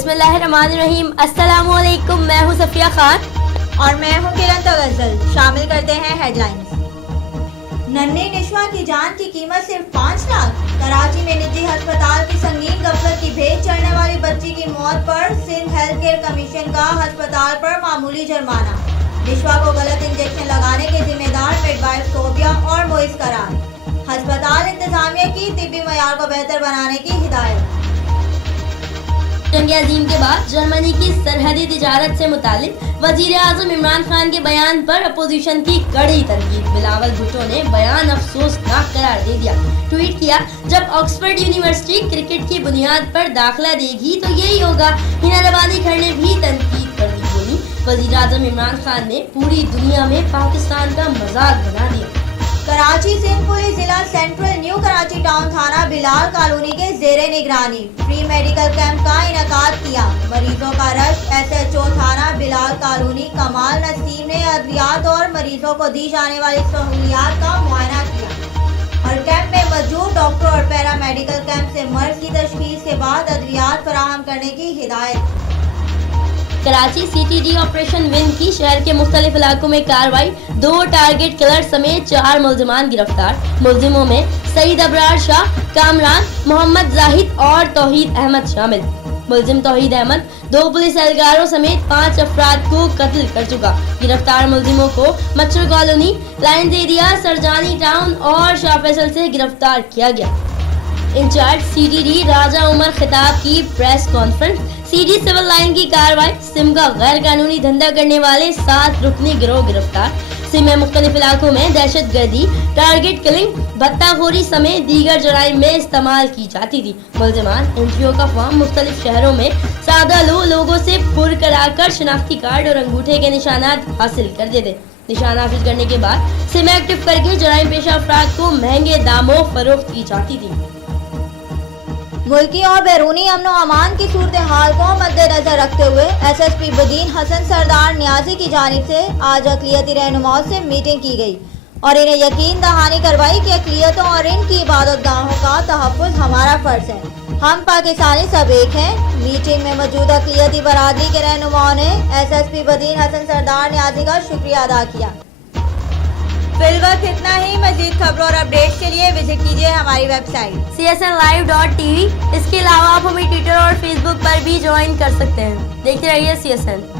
बिस्मिल्लाहिर्रहमानिर्रहीम। अस्सलामुअलैकुम। मैं हूँ सफिया खान और मैं हूँ किरण तगज़ल। शामिल करते हैं हेडलाइंस। नन्ही निशवा की जान की कीमत सिर्फ 5 लाख। कराची में निजी अस्पताल की संगीन गफलत की भेंट चढ़ने वाली बच्ची की मौत पर सिंध हेल्थ केयर कमीशन का अस्पताल पर मामूली जुर्माना। निशवा को गलत इंजेक्शन लगाने के जिम्मेदार मिडवाइफ सोबिया और मोइस करार। अस्पताल इंतजामिया की तिब्बी मयार को बेहतर बनाने की हिदायत। जंग अजीम के बाद जर्मनी की सरहदी तिजारत से मुतालिक वजीर आजम इमरान खान के बयान पर अपोजिशन की कड़ी तनकीद। बिलावल भुट्टो ने बयान अफसोसनाक करार दे दिया। ट्वीट किया, जब ऑक्सफोर्ड यूनिवर्सिटी क्रिकेट की बुनियाद पर दाखिला देगी तो यही होगा। हिना रबानी खैर ने भी तनकीद पर दी बोली। वजीर आजम इमरान खान ने पूरी दुनिया में पाकिस्तान का मजाक बना दिया। कराची सिंध पुलिस जिला सेंट्रल न्यू कराची टाउन थाना बिलाल कॉलोनी के जेरे निगरानी फ्री मेडिकल कैंप का इनेकाद किया। मरीजों का रश। SHO थाना बिलाल कॉलोनी कमाल नसीम ने अद्वियात और मरीजों को दी जाने वाली सहूलियात का मुआयना किया और कैंप में मौजूद डॉक्टर और पैरा मेडिकल कैंप से मर्ज की तशखीस के बाद अद्वियात फराहम करने की हिदायत। कराची CTD ऑपरेशन विन की शहर के मुख्तलिफ इलाकों में कार्रवाई। 2 टारगेट किलर समेत 4 मुल्जिमान गिरफ्तार। मुल्जिमों में सईद अबरार शाह, कामरान, मोहम्मद जाहिद और तौहीद अहमद शामिल। मुल्जिम तौहीद अहमद 2 पुलिस एहलकारों समेत 5 अफराद को कत्ल कर चुका। गिरफ्तार मुल्जिमों को मच्छर colony, lines area, Sarjani town और शाह फैसल से गिरफ्तार किया गया। इंचार्ज CTD राजा उमर खिताब की press conference. CD civil line की कार्रवाई। सिम का गैर कानूनी धंधा करने वाले 7 रुकनी गिरोह गिरफ्तार। सिम में मुख्तलिफ इलाकों में दहशत गर्दी, टारगेट किलिंग, भत्ताखोरी समेत दीगर जराइम में इस्तेमाल की जाती थी। मुल्जिमान NGO का फॉर्म मुख्तलिफ शहरों में सादा लोगों से पुर कराकर शनाख्ती कार्ड और अंगूठे के निशानात हासिल कर देते। निशान हासिल करने के बाद सिम एक्टिव करके जराइम पेशा अफराद को महंगे दामों फरोख्त की जाती थी। मुल्की और बैरूनी अमन व अमान की सूरत हाल को मद्देनजर रखते हुए SSP बदीन हसन सरदार नियाजी की जानिब से आज अक़लियती रहनुमाओं से मीटिंग की गई और इन्हें यकीन दहानी करवाई कि अक़लियतों और इनकी इबादतगाहों का तहफ़्फ़ुज़ हमारा फ़र्ज़ है। हम पाकिस्तानी सब एक हैं। मीटिंग में मौजूद अक़लियती बरादरी के रहनुमाओं ने SSP बदीन हसन सरदार नियाजी का शुक्रिया अदा किया। फिलवक्त इतना ही। मज़ीद खबरों और अपडेट्स के लिए विजिट कीजिए हमारी वेबसाइट csnlive.tv। इसके अलावा आप हमें ट्विटर और फेसबुक पर भी ज्वाइन कर सकते हैं। देखते रहिए CSN।